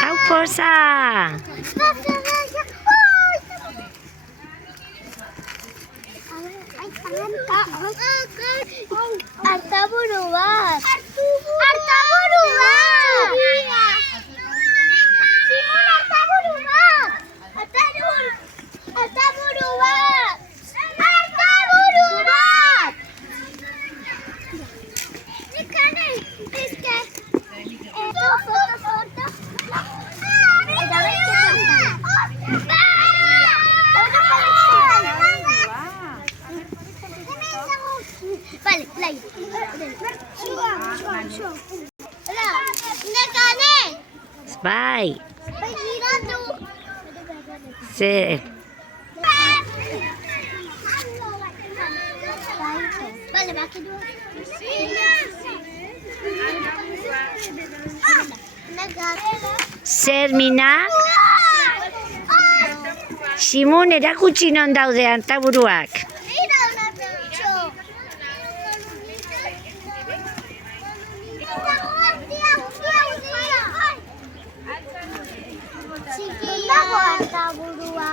Hau poza! Artaburu bat! Artaburu bat! Simon, artaburu bat! Artaburu bat! Artaburu bat! Vale, lain. Bai, Begiratu. zer. Vale, baki dua. Zer, Mina? Simon, erakutsi non daude artaburuak. Txiki dago artaburua.